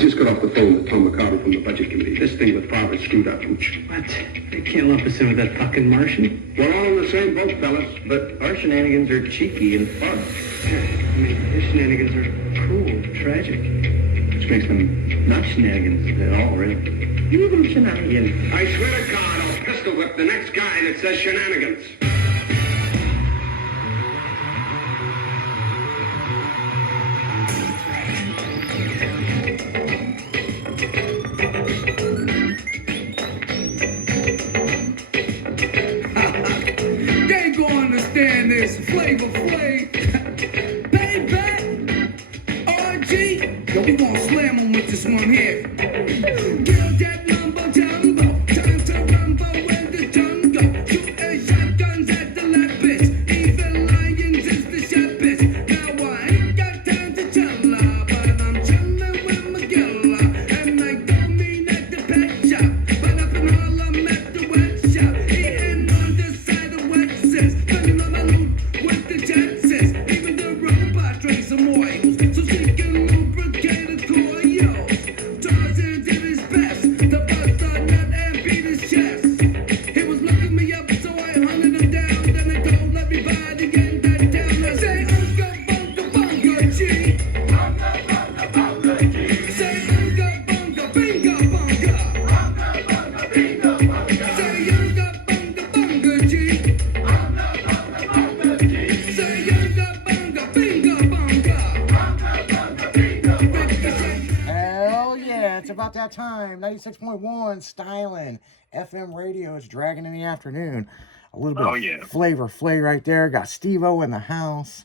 just got off the phone with Tom McCarty from the Budget Committee. This thing with Favre screwed up, Hooch. What? They can't lump us in with that fucking Martian. We're all in the same boat, fellas. But our shenanigans are cheeky and fun. I mean, his shenanigans are cruel, tragic. Which makes them not shenanigans at all, really. You little shenanigans. I swear to God, I'll pistol whip the next guy that says shenanigans. Flavor Flav, baby, RG, yo, we gon' slam 'em with this one here. Build that lumbo jumbo, time to rumble when the jungle. Shooting shotguns at the left bitch, even lions is the sharpest. Now I ain't got time to tell her, but I'm chillin' with McGilla, and I don't mean at the pet shop, but up in Harlem at the wet shop, eating on the side of Wex's, coming on my loot with the chances, even the robot drank some oils, so she can lubricate the coils. Tarzan did his best to bust a nut and beat his chest. He was looking me up, so I hunted him down. Then I told everybody in that town, I say, Unga Bunga Bunga G. Unga Bunga Bunga G. Say Unga Bunga Binga Bunga. Unga Bunga Binga Bunga. Say Unga Bunga Bunga G. Unga Bunga Bunga G. Say Unga Bunga Binga Bunga. Unga Bunga Binga Bunga. Hell yeah, it's about that time. 96.1 Stylin' FM radio. It's Dragon in the Afternoon. A little bit of Flavor Flav right there. Got Steve-O in the house.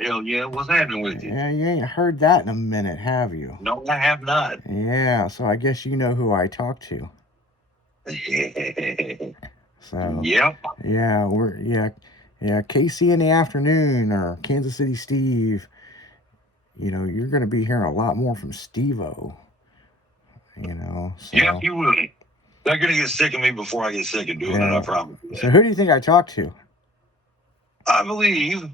Hell yeah, what's happening with you? Yeah, you ain't heard that in a minute, have you? No, I have not. Yeah, so I guess you know who I talk to. So Yep. yeah, Casey in the Afternoon or Kansas City Steve. You know, you're gonna be hearing a lot more from Steve-O. You know, so Yeah, you will. They're going to get sick of me before I get sick of doing it, I promise you that. So who do you think I talked to? I believe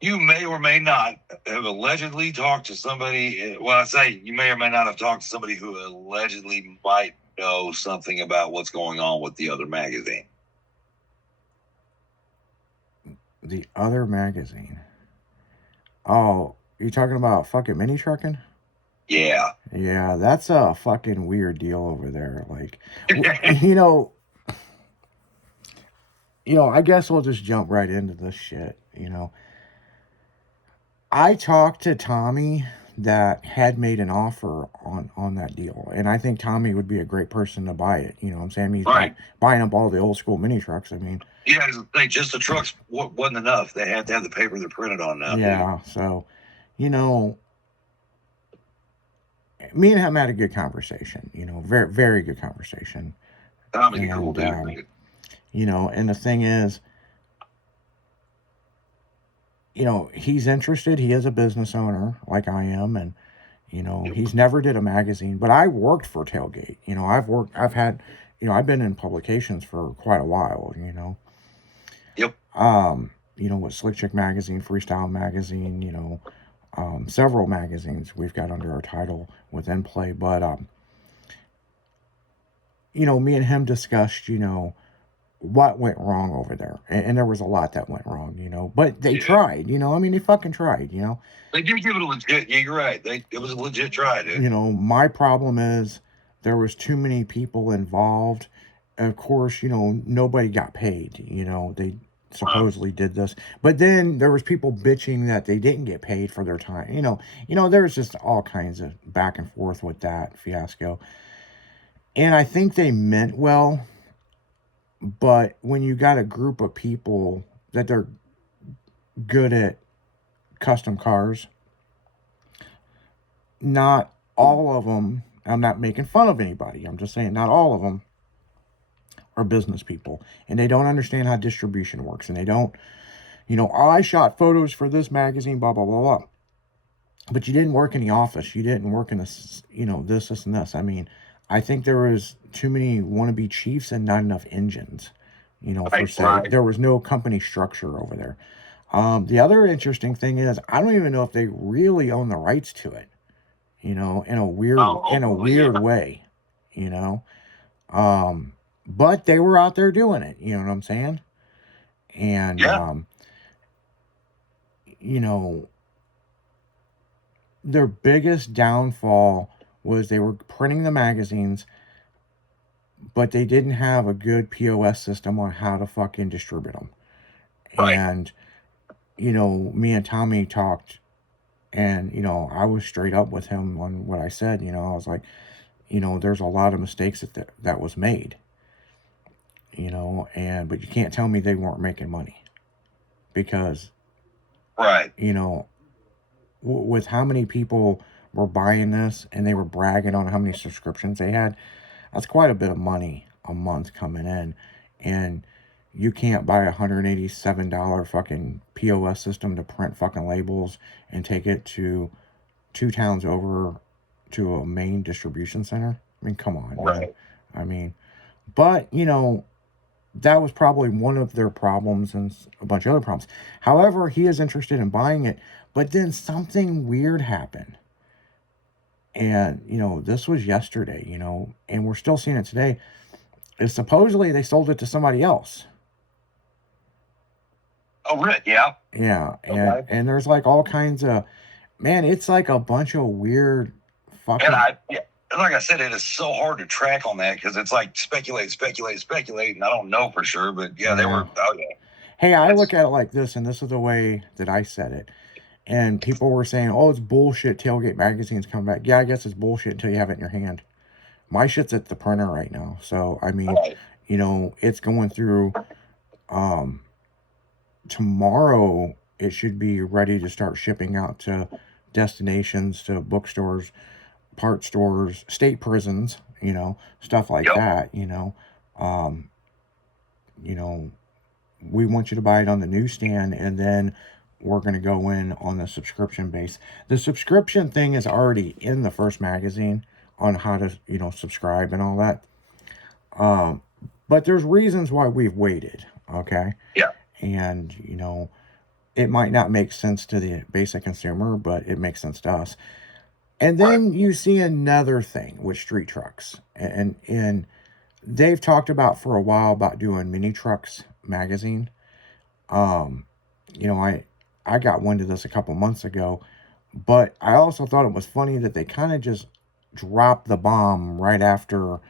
you may or may not have allegedly talked to somebody. Well, I say you may or may not have talked to somebody who allegedly might know something about what's going on with the other magazine. The other magazine. Oh, you talking about fucking mini trucking? Yeah. Yeah, that's a fucking weird deal over there. Like, you know, I guess we'll just jump right into this shit. You know, I talked to Tommy that had made an offer on that deal, and I think Tommy would be a great person to buy it. You know what I'm saying? I mean, he's Right. buying up all the old school mini trucks. I mean, Yeah, just the trucks wasn't enough. They had to have the paper they're printed on now. yeah. So, you know, me and him had a good conversation. You know, very very good conversation. Tommy's a cool And, dude. You know, and the thing is, you know, he's interested. He is a business owner like I am. And, you know, he's never did a magazine, but I worked for Tailgate. You know, I've been in publications for quite a while, you know. Yep. You know, with Slick Chick Magazine, Freestyle Magazine, you know, several magazines we've got under our title within play. But, you know, me and him discussed, you know, what went wrong over there. And there was a lot that went wrong, you know. But they tried, you know. I mean, they fucking tried, you know. They did give it a legit. Yeah, you're right. It was a legit try, dude. You know, my problem is there was too many people involved. Of course, you know, nobody got paid. You know, they supposedly did this. But then there was people bitching that they didn't get paid for their time. You know, there was just all kinds of back and forth with that fiasco. And I think they meant well. But when you got a group of people that they're good at custom cars, not all of them, I'm not making fun of anybody, I'm just saying not all of them are business people. And they don't understand how distribution works. And they don't, you know, I shot photos for this magazine, blah, blah, blah, blah. But you didn't work in the office. You didn't work in this, you know, this, and this. I mean, I think there was too many wannabe chiefs and not enough engines, you know, for sale. There was no company structure over there. The other interesting thing is, I don't even know if they really own the rights to it. you know, in a weird yeah. way, you know. But they were out there doing it, you know what I'm saying? And Yeah. you know, their biggest downfall was they were printing the magazines, but they didn't have a good POS system on how to fucking distribute them. Right. And you know, me and Tommy talked, and you know, I was straight up with him on what I said. You know, I was like, you know, there's a lot of mistakes that was made. You know, and but you can't tell me they weren't making money, because Right. you know, with how many people were buying this and they were bragging on how many subscriptions they had, that's quite a bit of money a month coming in. And you can't buy $187 fucking POS system to print fucking labels and take it to 2 towns over to a main distribution center. I mean, come on, man. Right. I mean, but you know, that was probably one of their problems and a bunch of other problems. However, he is interested in buying it, but then something weird happened. And, you know, this was yesterday, you know, and we're still seeing it today. Is supposedly they sold it to somebody else. Oh, really? Yeah. Yeah. Okay. And there's like all kinds of, man, it's like a bunch of weird fucking. And like I said, it is so hard to track on that because it's like speculate, and I don't know for sure, but yeah, they were. Oh yeah. Hey, I look at it like this, and this is the way that I said it. And people were saying, "Oh, it's bullshit. Tailgate Magazine's coming back." Yeah, I guess it's bullshit until you have it in your hand. My shit's at the printer right now, so I mean, Right. you know, it's going through. Tomorrow it should be ready to start shipping out to destinations, to bookstores, part stores, state prisons, you know, stuff like Yep. that, you know. You know, we want you to buy it on the newsstand, and then we're going to go in on the subscription base. The subscription thing is already in the first magazine on how to, you know, subscribe and all that. But there's reasons why we've waited, okay? Yeah. And, you know, it might not make sense to the basic consumer, but it makes sense to us. And then you see another thing with Street Trucks. And they've talked about for a while about doing Mini Trucks magazine. You know, I got wind of this a couple months ago, but I also thought it was funny that they kind of just dropped the bomb right after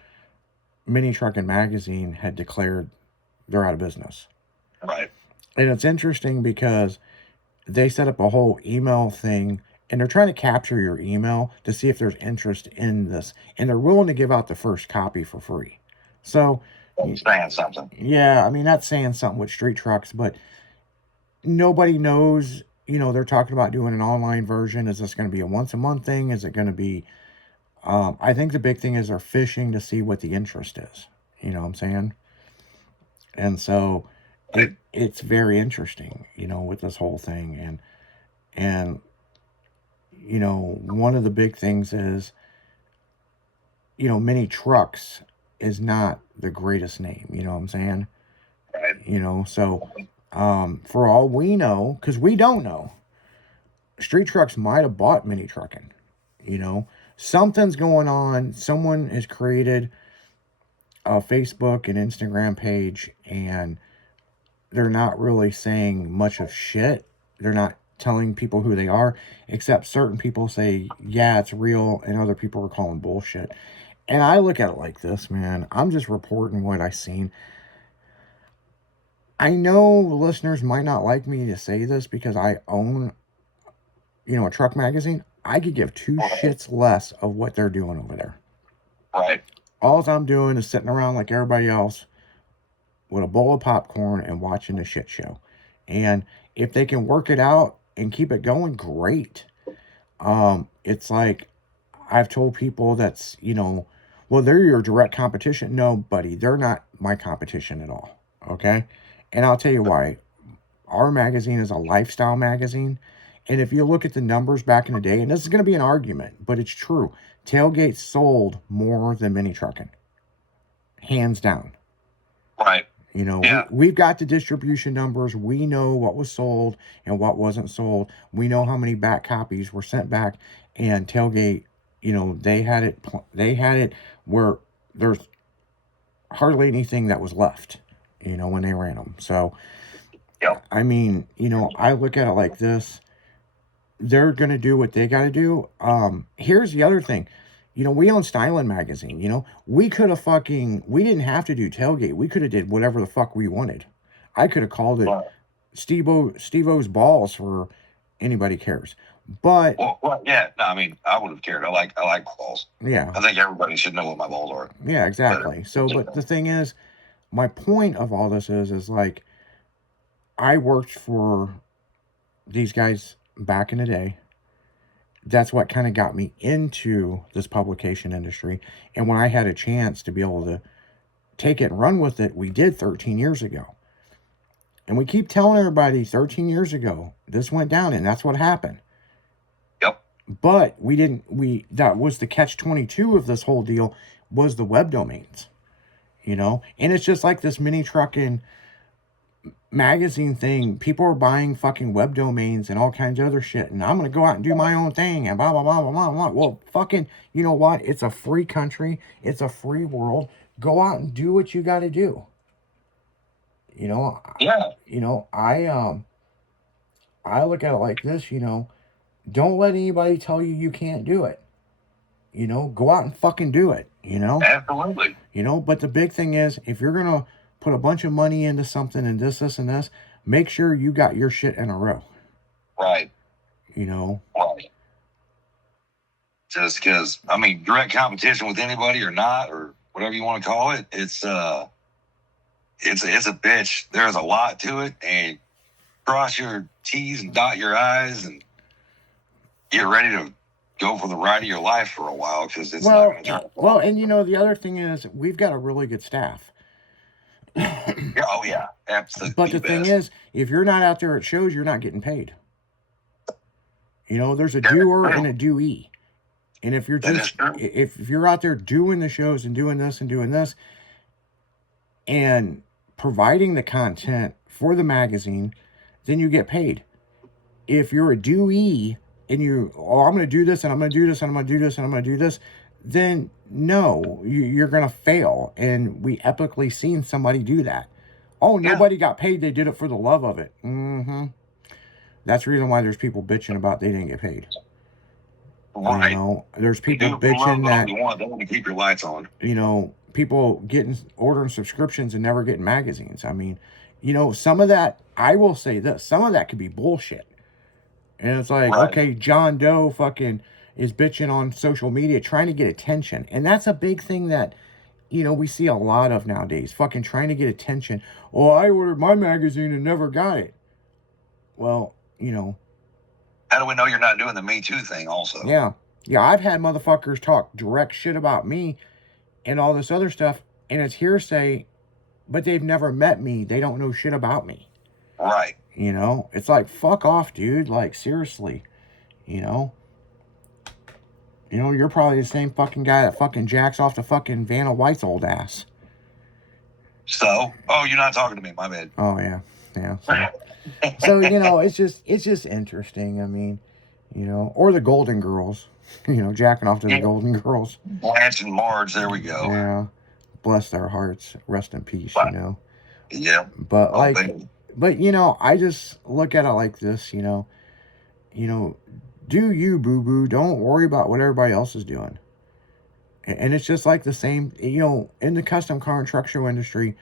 Mini Trucking Magazine had declared they're out of business. Right. And it's interesting because they set up a whole email thing, and they're trying to capture your email to see if there's interest in this. And they're willing to give out the first copy for free. So, Saying something. yeah, I mean, that's saying something with Street Trucks, but nobody knows. You know, they're talking about doing an online version. Is this going to be a once a month thing? Is it going to be, I think the big thing is they're fishing to see what the interest is. You know what I'm saying? And so it's very interesting, you know, with this whole thing. And, you know, one of the big things is, you know, Mini Trucks is not the greatest name, you know what I'm saying? Right. You know, so, for all we know, because we don't know, Street Trucks might have bought Mini Trucking, you know, something's going on. Someone has created a Facebook and Instagram page, and they're not really saying much of shit. They're not telling people who they are, except certain people say, yeah, it's real, and other people are calling bullshit. And I look at it like this, man. I'm just reporting what I've seen. I know listeners might not like me to say this because I own, you know, a truck magazine. I could give two shits less of what they're doing over there. Right. All I'm doing is sitting around like everybody else with a bowl of popcorn and watching the shit show. And if they can work it out and keep it going, great. It's like I've told people that's, you know, well, they're your direct competition. No, buddy, they're not my competition at all. Okay? And I'll tell you why. Our magazine is a lifestyle magazine. And if you look at the numbers back in the day, and this is going to be an argument, but it's true. Tailgate sold more than Mini Trucking. Hands down. Right. You know, Yeah. we've got the distribution numbers. We know what was sold and what wasn't sold. We know how many back copies were sent back. And Tailgate you know, they had it where there's hardly anything that was left, you know, when they ran them. So, Yep. I mean, you know, I look at it like this. They're going to do what they got to do. Here's the other thing. You know, we own Stylin magazine, you know. We didn't have to do tailgate. We could have did whatever the fuck we wanted. I could have called it Right. Steve-O's balls for anybody cares. But Well, yeah. No, I mean, I would have cared. I like balls. yeah. I think everybody should know what my balls are. Yeah, exactly. So, but the thing is, my point of all this is like, I worked for these guys back in the day. That's what kind of got me into this publication industry. And when I had a chance to be able to take it and run with it, we did 13 years ago. And we keep telling everybody 13 years ago, this went down, and that's what happened. Yep. But that was the catch-22 of this whole deal, was the web domains, you know? And it's just like this mini trucking magazine thing. People are buying fucking web domains and all kinds of other shit, and I'm going to go out and do my own thing, and blah, blah, blah, blah, blah, blah. Well, fucking, you know what? It's a free country. It's a free world. Go out and do what you got to do. You know? Yeah. You know, I look at it like this, you know, don't let anybody tell you can't do it. You know, go out and fucking do it, you know? Absolutely. You know, but the big thing is, if you're going to put a bunch of money into something and this, and this, make sure you got your shit in a row. Right. You know? Right. Just because, I mean, direct competition with anybody or not, or whatever you want to call it, it's a bitch. There's a lot to it, and cross your T's and dot your I's and get ready to go for the ride of your life for a while, because it's not going to turn. Well, and you know, the other thing is, we've got a really good staff. Yeah, oh yeah, absolutely. But the thing is, if you're not out there at shows, you're not getting paid. You know, there's a doer and a doee. And if you're just, if you're out there doing the shows and doing this and providing the content for the magazine, then you get paid. If you're a doee and I'm going to do this and I'm going to do this and I'm going to do this and I'm going to do this, then no, you're going to fail. And we epically seen somebody do that. Oh, nobody got paid. They did it for the love of it. Mm-hmm. That's the reason why there's people bitching about they didn't get paid. Right. You know, there's people bitching that you want to keep your lights on. You know, people ordering subscriptions and never getting magazines. I mean, you know, some of that, I will say this, some of that could be bullshit. And it's like, right. Okay, John Doe fucking is bitching on social media trying to get attention. And that's a big thing that, you know, we see a lot of nowadays. Fucking trying to get attention. Oh, I ordered my magazine and never got it. Well, you know. How do we know you're not doing the Me Too thing also? Yeah. Yeah, I've had motherfuckers talk direct shit about me and all this other stuff. And it's hearsay, but they've never met me. They don't know shit about me. Right. You know, it's like, fuck off, dude. Like, seriously, you know. You know, you're probably the same fucking guy that fucking jacks off to fucking Vanna White's old ass. So, you're not talking to me. My bad. Oh, yeah. Yeah. So, you know, it's just interesting. I mean, you know, or the Golden Girls, you know, jacking off to the Golden Girls. Blanche and Marge, there we go. Yeah. Bless their hearts. Rest in peace, you know. Yeah. But, but, you know, I just look at it like this, you know, do you, boo-boo. Don't worry about what everybody else is doing. And it's just like the same, you know, in the custom car and truck show industry,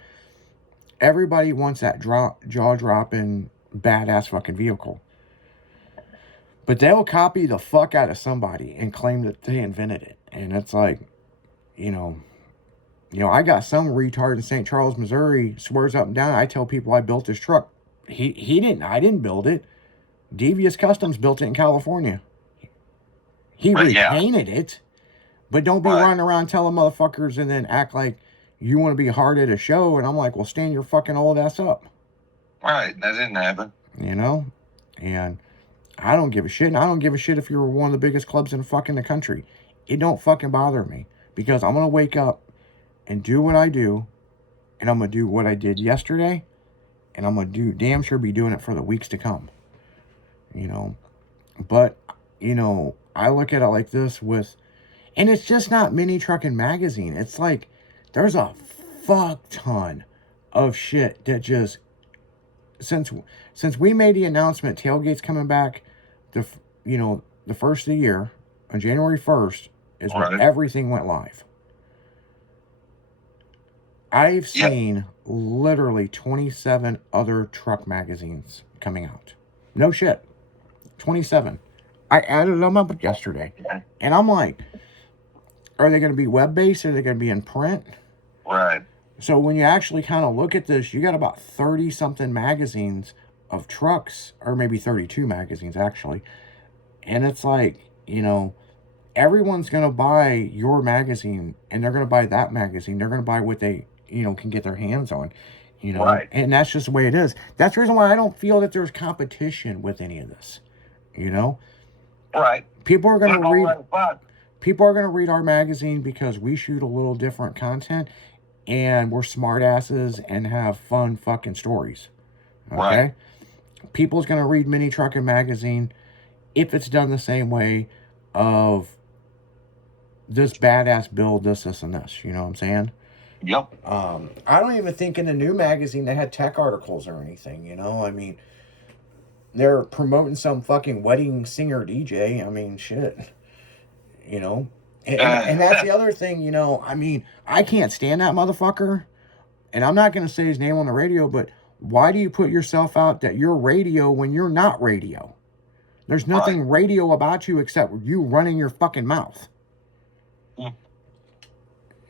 everybody wants that jaw-dropping, badass fucking vehicle. But they'll copy the fuck out of somebody and claim that they invented it. And it's like, you know, I got some retard in St. Charles, Missouri, swears up and down. I tell people I built this truck. I didn't build it. Devious Customs built it in California. He repainted it. But don't be running around telling motherfuckers and then act like you want to be hard at a show. And I'm like, well, stand your fucking old ass up. Right. That didn't happen. You know? And I don't give a shit. And I don't give a shit if you're one of the biggest clubs in the country. It don't fucking bother me. Because I'm going to wake up and do what I do. And I'm going to do what I did yesterday. And I'm going to damn sure be doing it for the weeks to come. You know? But, you know, I look at it like this with, And it's just not Mini Truckin' Magazine. It's like there's a fuck ton of shit that just since we made the announcement Tailgate's coming back, the first of the year on January 1st is when everything went live. I've seen literally 27 other truck magazines coming out. No shit. 27. I added them up yesterday. And I'm like, are they going to be web-based? Are they going to be in print? Right. So when you actually kind of look at this, you got about 30-something magazines of trucks, or maybe 32 magazines, actually. And it's like, everyone's going to buy your magazine, and they're going to buy that magazine. They're going to buy what they, can get their hands on, Right. And that's just the way it is. That's the reason why I don't feel that there's competition with any of this, Right. People are going to read... But People are going to read our magazine because we shoot a little different content and we're smartasses and have fun fucking stories. Okay? Right. People's going to read Mini Truckin' Magazine if it's done the same way of this badass build, this, and this. You know what I'm saying? Yep. I don't even think in the new magazine they had tech articles or anything, I mean, they're promoting some fucking wedding singer DJ. I mean, shit. And that's the other thing, I mean, I can't stand that motherfucker, and I'm not going to say his name on the radio, but why do you put yourself out that you're radio when you're not radio? There's nothing radio about you except you running your fucking mouth.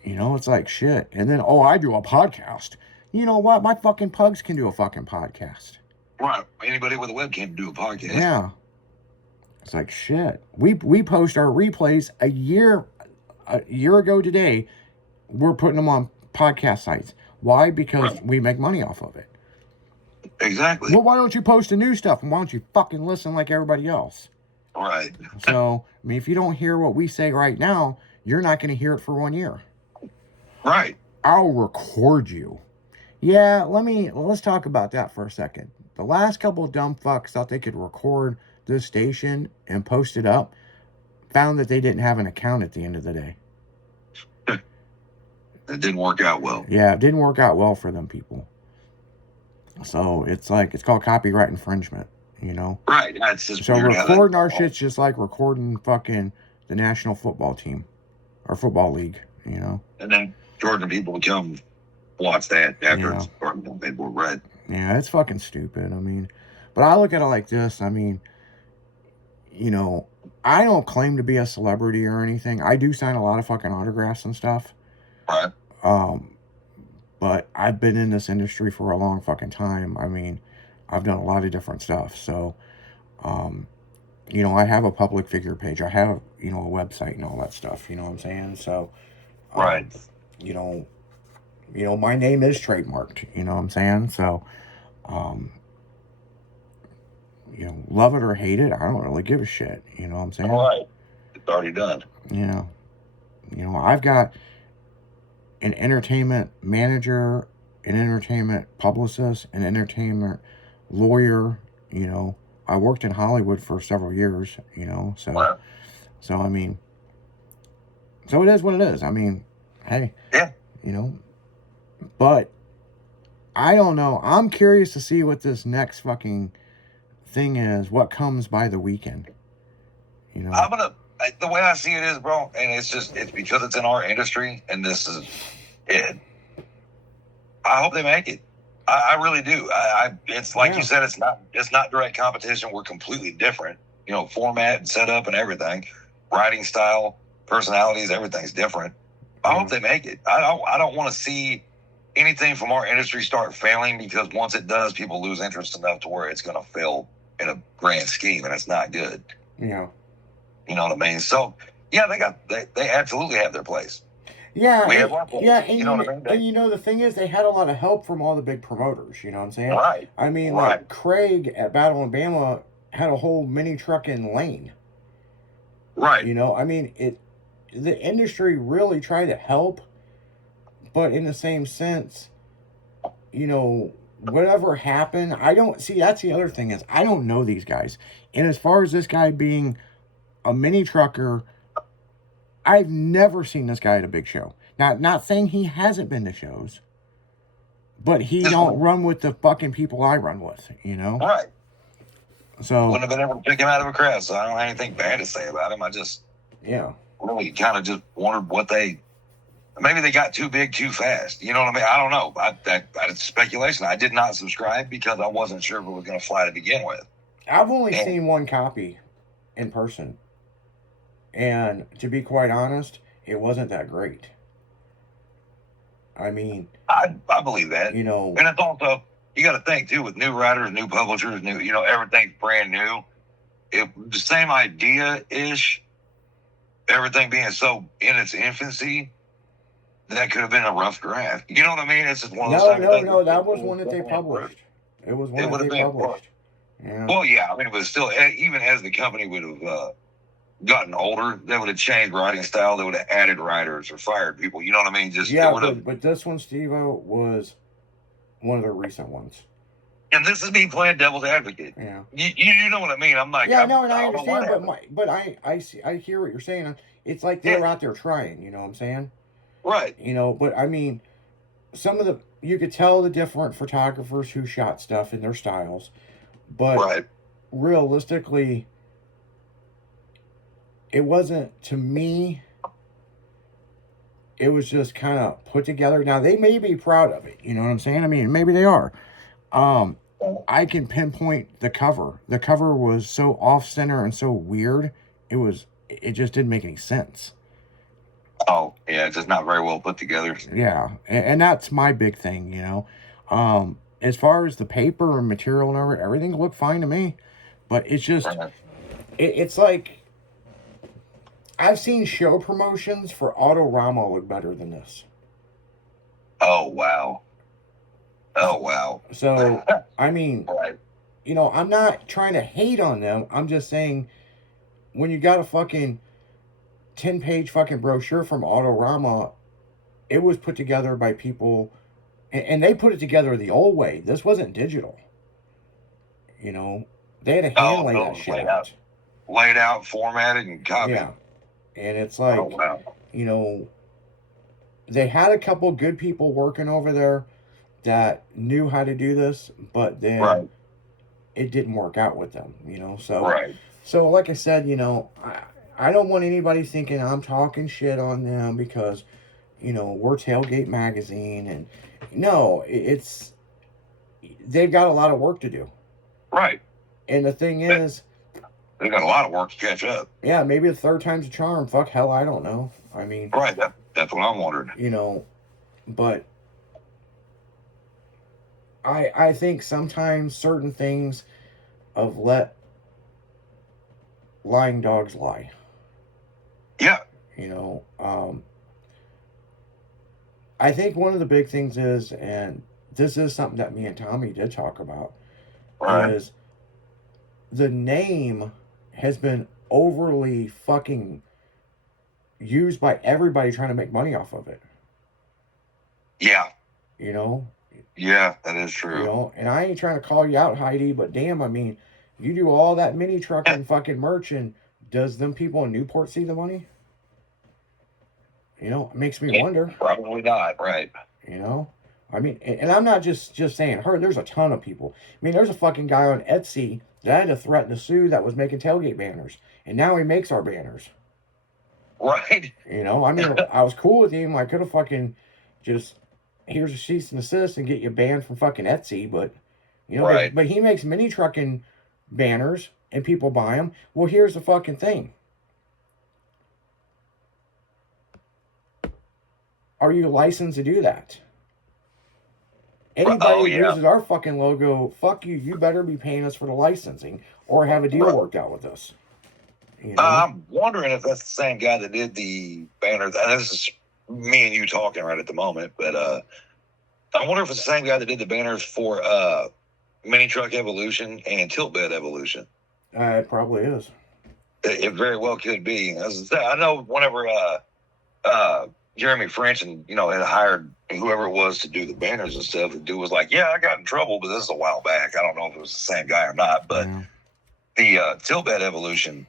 It's like shit. And then, I do a podcast. You know what? My fucking pugs can do a fucking podcast. Right. Anybody with a webcam can do a podcast. Yeah. It's like shit. We post our replays a year ago today. We're putting them on podcast sites. Why? Because we make money off of it. Exactly. Well, why don't you post the new stuff? And why don't you fucking listen like everybody else? Right. So, I mean, if you don't hear what we say right now, you're not going to hear it for 1 year. Right. I'll record you. Yeah, let's talk about that for a second. The last couple of dumb fucks thought they could record this station and post it up, found that they didn't have an account at the end of the day. It didn't work out well. Yeah, it didn't work out well for them people. So it's called copyright infringement, Right. That's just so weird recording our shit's just like recording fucking the national football team or football league, And then Georgia people would come watch that after it's they were read. Yeah, it's fucking stupid. I mean, but I look at it like this. I mean, I don't claim to be a celebrity or anything. I do sign a lot of fucking autographs and stuff. Right. But I've been in this industry for a long fucking time. I mean, I've done a lot of different stuff. So, I have a public figure page. I have, a website and all that stuff. You know what I'm saying? So, Right. My name is trademarked. You know what I'm saying? So, love it or hate it, I don't really give a shit. You know what I'm saying? Right. It's already done. I've got an entertainment manager, an entertainment publicist, an entertainment lawyer. I worked in Hollywood for several years, so, Wow. so I mean, so it is what it is. I mean, hey, Yeah. But I don't know. I'm curious to see what this next fucking thing is. What comes by the weekend? The way I see it is, bro, and it's because it's in our industry, and this is it. I hope they make it. I really do. It's like you said, it's not direct competition. We're completely different. Format and setup and everything, writing style, personalities, everything's different. I hope they make it. I don't want to see anything from our industry start failing, because once it does, people lose interest enough to where it's going to fail in a grand scheme, and it's not good. Yeah. You know what I mean? So yeah, they absolutely have their place. Yeah, We have our place. and You know what I mean? and the thing is, they had a lot of help from all the big promoters. You know what I'm saying? Right. I mean, Right. like Craig at Battle of Bama had a whole Mini Truckin' lane. Right. I mean, the industry really tried to help, but in the same sense, whatever happened, I don't see. That's the other thing is I don't know these guys, and as far as this guy being a mini trucker, I've never seen this guy at a big show. Now, not saying he hasn't been to shows, but he don't run with the fucking people I run with, you know? Right. So, Wouldn't have been able to pick him out of a crowd, so I don't have anything bad to say about him. I just yeah. really kind of just wondered what maybe they got too big too fast. You know what I mean? I don't know. It's speculation. I did not subscribe because I wasn't sure if it was going to fly to begin with. I've only seen one copy in person. And to be quite honest, it wasn't that great. I mean, I believe that. you know, And it's also, you got to think too, with new writers, new publishers, everything's brand new. The same idea-ish, everything being so in its infancy, that could have been a rough draft. You know what I mean? It's just one of those type of things. no, that was one that they published. It was one that they published. Yeah. Well, yeah, I mean, but still, even as the company would have gotten older, they would have changed writing style. They would have added writers or fired people. You know what I mean? Just Yeah, it would have. but this one, Steve-O, was one of the recent ones. And this is me playing devil's advocate. Yeah. You know what I mean? I'm like, Yeah, I'm, no, and I don't know what understand, happened. but I hear what you're saying. It's like they're out there trying, you know what I'm saying? Right. You know, but I mean, you could tell the different photographers who shot stuff in their styles, but Right. realistically, it wasn't, to me, it was just kind of put together. Now, they may be proud of it, you know what I'm saying? I mean, maybe they are. I can pinpoint the cover. The cover was so off-center and so weird, it just didn't make any sense. Oh, yeah, it's just not very well put together. Yeah, and that's my big thing, you know. As far as the paper and material and everything looked fine to me, but it's just, Right. it's like, I've seen show promotions for Autorama look better than this. Oh, wow. Oh, wow. So, I mean, Right. you know, I'm not trying to hate on them. I'm just saying, when you got a fucking 10-page fucking brochure from Autorama, it was put together by people, and they put it together the old way. This wasn't digital. You know, they had to hand lay that shit out. Laid out, formatted, and copied. Yeah. And it's like, Oh, wow. you know, they had a couple good people working over there that knew how to do this, but then Right. it didn't work out with them, you know. Right. So like I said, you know, I don't want anybody thinking I'm talking shit on them because, you know, we're Tailgate Magazine, and no, they've got a lot of work to do. Right. And the thing is, They got a lot of work to catch up. yeah, maybe the third time's a charm. Fuck, hell, I don't know. I mean, Right. That's what I'm wondering. you know, but I think sometimes certain things of let lying dogs lie. Yeah. You know, I think one of the big things is, and this is something that me and Tommy did talk about, Right. is the name has been overly fucking used by everybody trying to make money off of it. Yeah. You know? Yeah, that is You true. know, and I ain't trying to call you out, Heidi, but damn, I mean, you do all that mini truck and fucking merch, and does them people in Newport see the money? You know, it makes me wonder. Probably not. Right. You know, I mean, and I'm not just saying her. There's a ton of people. I mean, there's a fucking guy on Etsy that I had to threaten to sue that was making tailgate banners, and now he makes our banners. Right. You know, I mean, I was cool with him. I could have fucking just, here's a cease and desist and get you banned from fucking Etsy, but you know, Right. but he makes mini trucking banners and people buy them. Well, here's the fucking thing. Are you licensed to do that? Anybody Oh, who yeah. uses our fucking logo, fuck you. You better be paying us for the licensing or have a deal Right. worked out with us. You know? I'm wondering if that's the same guy that did the banners. And this is me and you talking right at the moment, but I wonder if it's the same guy that did the banners for Mini Truck Evolution and Tilt Bed Evolution. It probably is. It very well could be. As I say, I know whenever Jeremy French and had hired whoever it was to do the banners and stuff, the dude was like, "Yeah, I got in trouble, but this is a while back. I don't know if it was the same guy or not." But Yeah. the Tilt Bed Evolution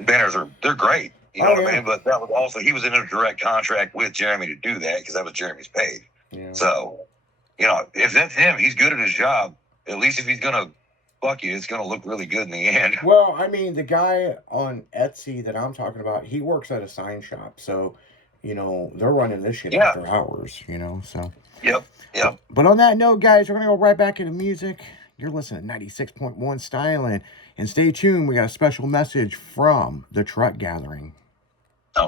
banners they're great. You know Oh, what yeah. I mean? But that was also, he was in a direct contract with Jeremy to do that because that was Jeremy's paid. Yeah. So, you know, if that's him, he's good at his job. At least if he's gonna fuck you, it's gonna look really good in the end. Well, I mean, the guy on Etsy that I'm talking about, he works at a sign shop, so you know they're running this shit Yeah. after hours. You know, so. Yep. But on that note, guys, we're gonna go right back into music. You're listening to 96.1 Styling, and stay tuned. We got a special message from the Truck Gathering.